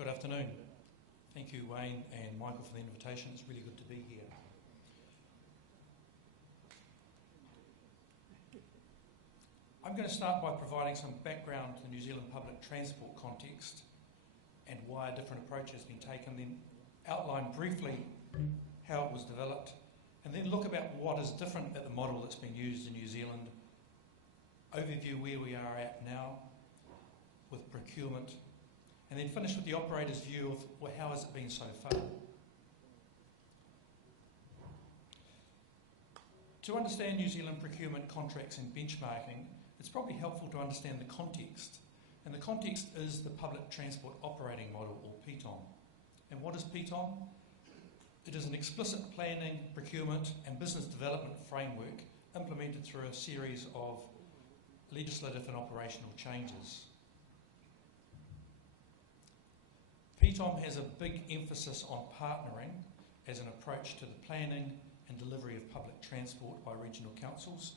Good afternoon. Thank you, Wayne and Michael, for the invitation. It's really good to be here. I'm going to start by providing some background to the New Zealand public transport context and why a different approach has been taken, then outline briefly how it was developed, and then look about what is different at the model that's been used in New Zealand, overview where we are at now with procurement, and then finish with the operator's view of, well, how has it been so far. To understand New Zealand procurement contracts and benchmarking, it's probably helpful to understand the context. And the context is the Public Transport Operating Model, or PTOM. And what is PTOM? It is an explicit planning, procurement and business development framework implemented through a series of legislative and operational changes. PTOM has a big emphasis on partnering as an approach to the planning and delivery of public transport by regional councils,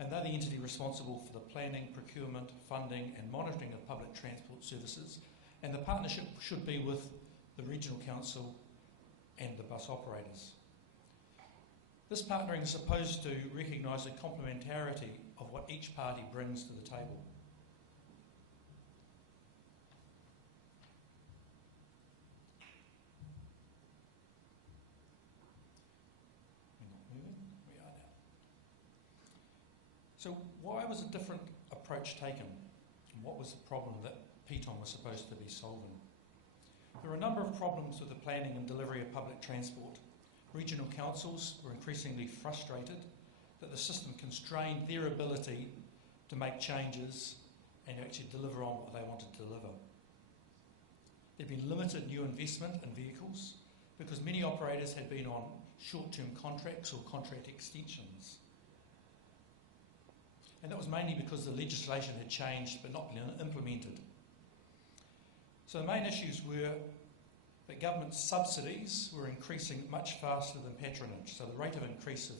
and they're the entity responsible for the planning, procurement, funding and monitoring of public transport services, and the partnership should be with the regional council and the bus operators. This partnering is supposed to recognise the complementarity of what each party brings to the table. So why was a different approach taken? And what was the problem that PTOM was supposed to be solving? There are a number of problems with the planning and delivery of public transport. Regional councils were increasingly frustrated that the system constrained their ability to make changes and actually deliver on what they wanted to deliver. There had been limited new investment in vehicles because many operators had been on short-term contracts or contract extensions. And that was mainly because the legislation had changed but not been implemented. So the main issues were that government subsidies were increasing much faster than patronage. So the rate of increase of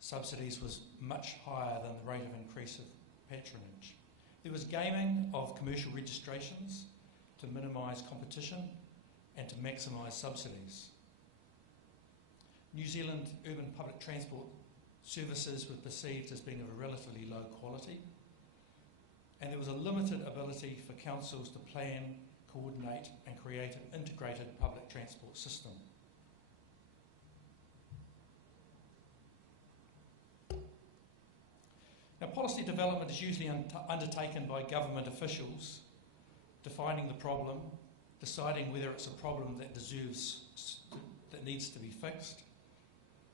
subsidies was much higher than the rate of increase of patronage. There was gaming of commercial registrations to minimise competition and to maximise subsidies. New Zealand urban public transport services were perceived as being of a relatively low quality, and there was a limited ability for councils to plan, coordinate and create an integrated public transport system. Now, policy development is usually undertaken by government officials, defining the problem, deciding whether it's a problem that needs to be fixed,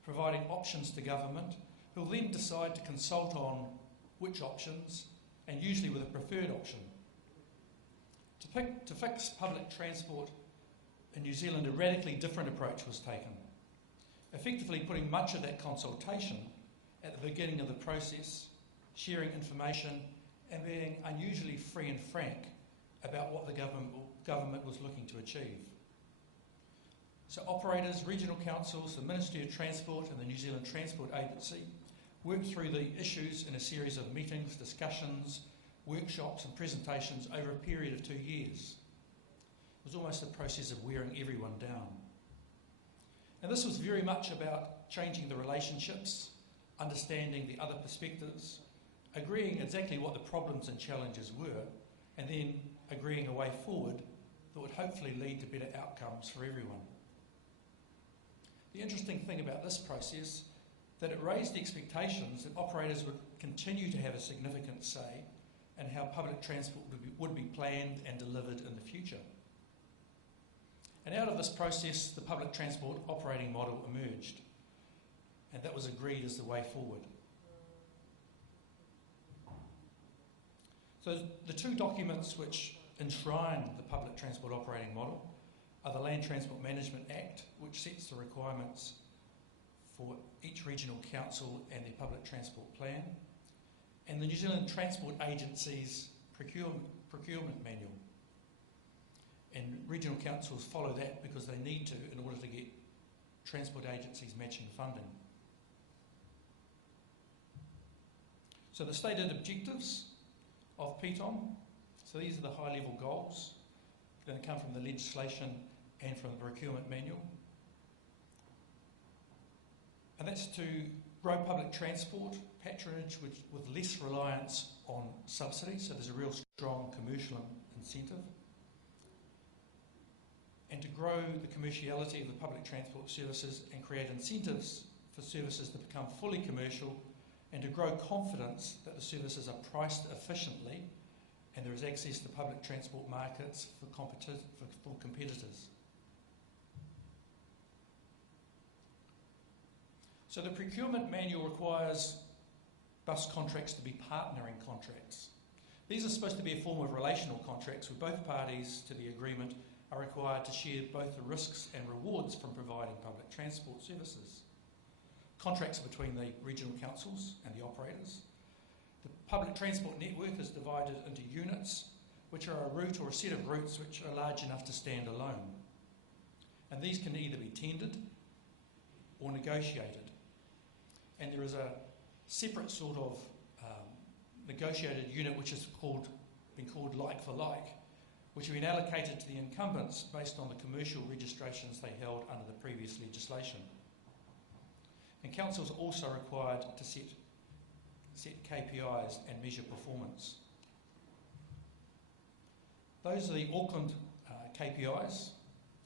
providing options to government, who will then decide to consult on which options, and usually with a preferred option. To fix public transport in New Zealand, a radically different approach was taken, effectively putting much of that consultation at the beginning of the process, sharing information and being unusually free and frank about what the government was looking to achieve. So operators, regional councils, the Ministry of Transport and the New Zealand Transport Agency worked through the issues in a series of meetings, discussions, workshops and presentations over a period of 2 years. It was almost a process of wearing everyone down. And this was very much about changing the relationships, understanding the other perspectives, agreeing exactly what the problems and challenges were, and then agreeing a way forward that would hopefully lead to better outcomes for everyone. The interesting thing about this process, that it raised the expectations that operators would continue to have a significant say in how public transport would be planned and delivered in the future. And out of this process, the public transport operating model emerged, and that was agreed as the way forward. So the two documents which enshrine the public transport operating model are the Land Transport Management Act, which sets the requirements for each regional council and their public transport plan, and the New Zealand Transport Agency's procurement manual. And regional councils follow that because they need to in order to get transport agencies matching funding. So the stated objectives of PTOM, so these are the high-level goals: They come from the legislation and from the procurement manual. And that's to grow public transport patronage with less reliance on subsidies, so there's a real strong commercial incentive. And to grow the commerciality of the public transport services and create incentives for services to become fully commercial, and to grow confidence that the services are priced efficiently and there is access to public transport markets for competitors. So the procurement manual requires bus contracts to be partnering contracts. These are supposed to be a form of relational contracts where both parties to the agreement are required to share both the risks and rewards from providing public transport services. Contracts are between the regional councils and the operators. The public transport network is divided into units, which are a route or a set of routes which are large enough to stand alone. And these can either be tendered or negotiated. And there is a separate sort of negotiated unit which has been called like for like, which have been allocated to the incumbents based on the commercial registrations they held under the previous legislation. And councils are also required to set KPIs and measure performance. Those are the Auckland KPIs,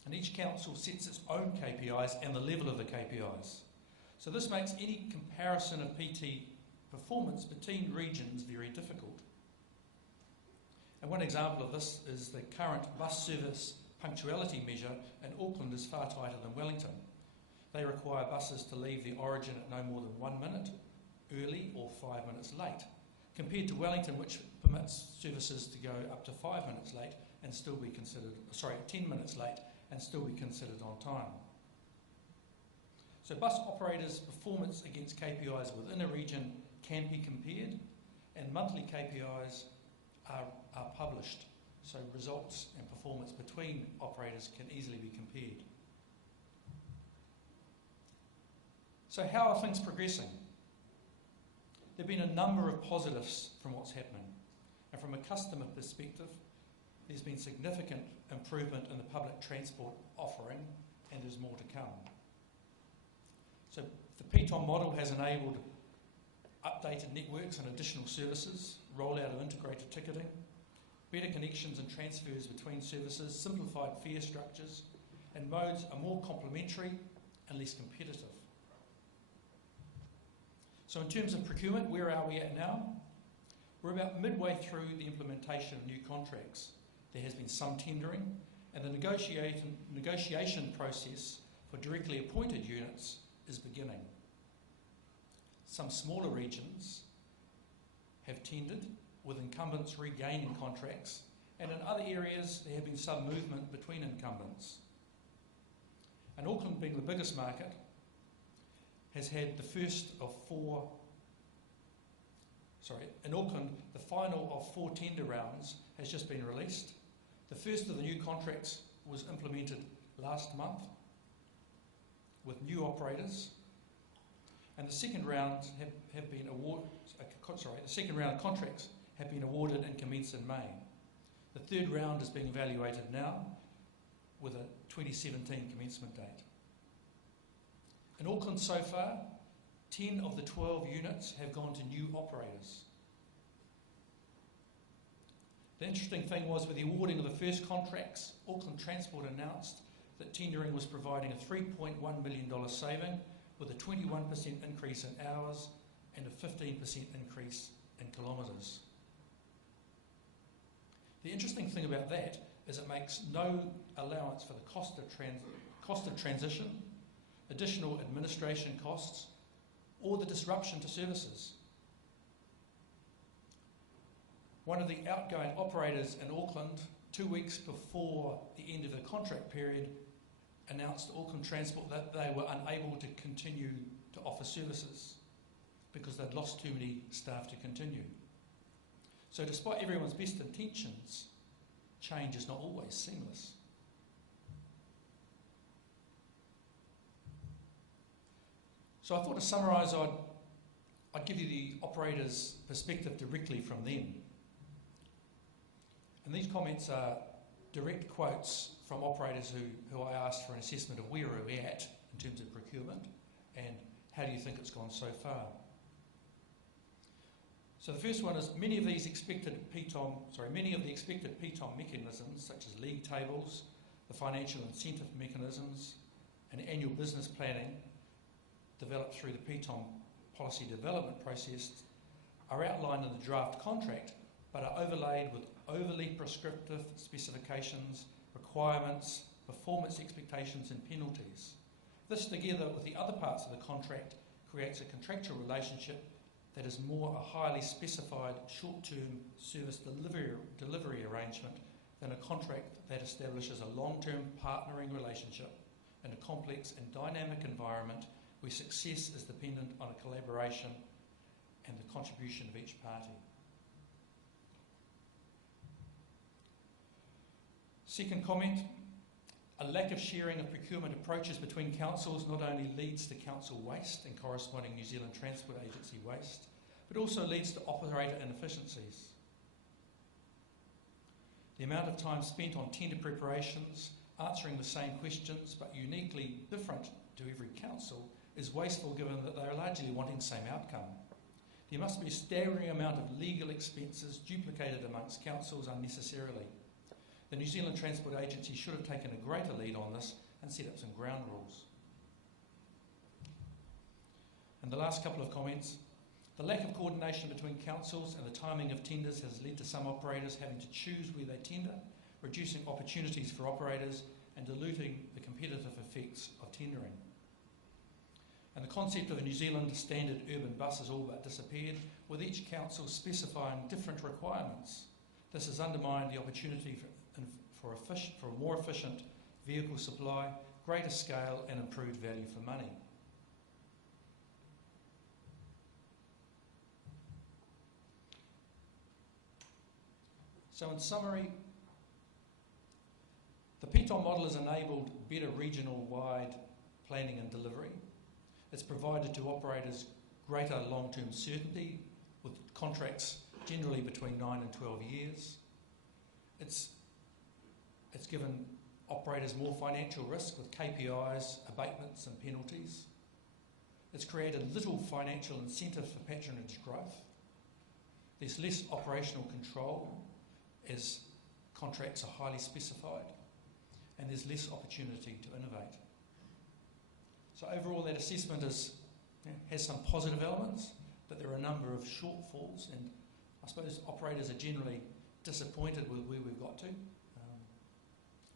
and each council sets its own KPIs and the level of the KPIs. So this makes any comparison of PT performance between regions very difficult. And one example of this is the current bus service punctuality measure in Auckland is far tighter than Wellington. They require buses to leave the origin at no more than 1 minute early or 5 minutes late, compared to Wellington, which permits services to go up to 5 minutes late and still be considered, 10 minutes late and still be considered on time. So bus operators' performance against KPIs within a region can be compared, and monthly KPIs are published, so results and performance between operators can easily be compared. So how are things progressing? There have been a number of positives from what's happening, and from a customer perspective, there's been significant improvement in the public transport offering, and there's more to come. So the PTOM model has enabled updated networks and additional services, rollout of integrated ticketing, better connections and transfers between services, simplified fare structures, and modes are more complementary and less competitive. So in terms of procurement, where are we at now? We're about midway through the implementation of new contracts. There has been some tendering, and the negotiation process for directly appointed units is beginning. Some smaller regions have tendered, with incumbents regaining contracts, and in other areas there have been some movement between incumbents. And Auckland, being the biggest market, has had the first of in Auckland, the final of 4 tender rounds has just been released. The first of the new contracts was implemented last month with new operators, and the second round have been awarded. The second round of contracts have been awarded and commenced in May. The third round is being evaluated now with a 2017 commencement date. In Auckland so far, 10 of the 12 units have gone to new operators. The interesting thing was, with the awarding of the first contracts, Auckland Transport announced that tendering was providing a $3.1 million saving, with a 21% increase in hours and a 15% increase in kilometres. The interesting thing about that is it makes no allowance for the cost of transition, additional administration costs, or the disruption to services. One of the outgoing operators in Auckland, 2 weeks before the end of the contract period, announced to Auckland Transport that they were unable to continue to offer services because they'd lost too many staff to continue. So despite everyone's best intentions, change is not always seamless. So I thought to summarise, I'd give you the operator's perspective directly from them. And these comments are direct quotes from operators who I asked for an assessment of where are we at in terms of procurement and how do you think it's gone so far. So the first one is many of the expected PTOM mechanisms, such as league tables, the financial incentive mechanisms, and annual business planning developed through the PTOM policy development process, are outlined in the draft contract, but are overlaid with overly prescriptive specifications, requirements, performance expectations and penalties. This, together with the other parts of the contract, creates a contractual relationship that is more a highly specified short-term service delivery arrangement than a contract that establishes a long-term partnering relationship in a complex and dynamic environment where success is dependent on a collaboration and the contribution of each party. Second comment, a lack of sharing of procurement approaches between councils not only leads to council waste and corresponding New Zealand Transport Agency waste, but also leads to operator inefficiencies. The amount of time spent on tender preparations, answering the same questions but uniquely different to every council, is wasteful given that they are largely wanting the same outcome. There must be a staggering amount of legal expenses duplicated amongst councils unnecessarily. The New Zealand Transport Agency should have taken a greater lead on this and set up some ground rules. And the last couple of comments. The lack of coordination between councils and the timing of tenders has led to some operators having to choose where they tender, reducing opportunities for operators and diluting the competitive effects of tendering. And the concept of a New Zealand standard urban bus has all but disappeared, with each council specifying different requirements. This has undermined the opportunity for a more efficient vehicle supply, greater scale and improved value for money. So in summary, the PTOM model has enabled better regional-wide planning and delivery. It's provided to operators greater long-term certainty with contracts generally between 9 and 12 years. It's given operators more financial risk with KPIs, abatements and penalties. It's created little financial incentive for patronage growth. There's less operational control as contracts are highly specified, and there's less opportunity to innovate. So overall that assessment has some positive elements, but there are a number of shortfalls, and I suppose operators are generally disappointed with where we've got to.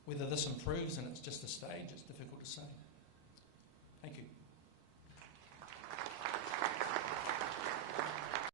Whether this improves and it's just a stage, it's difficult to say.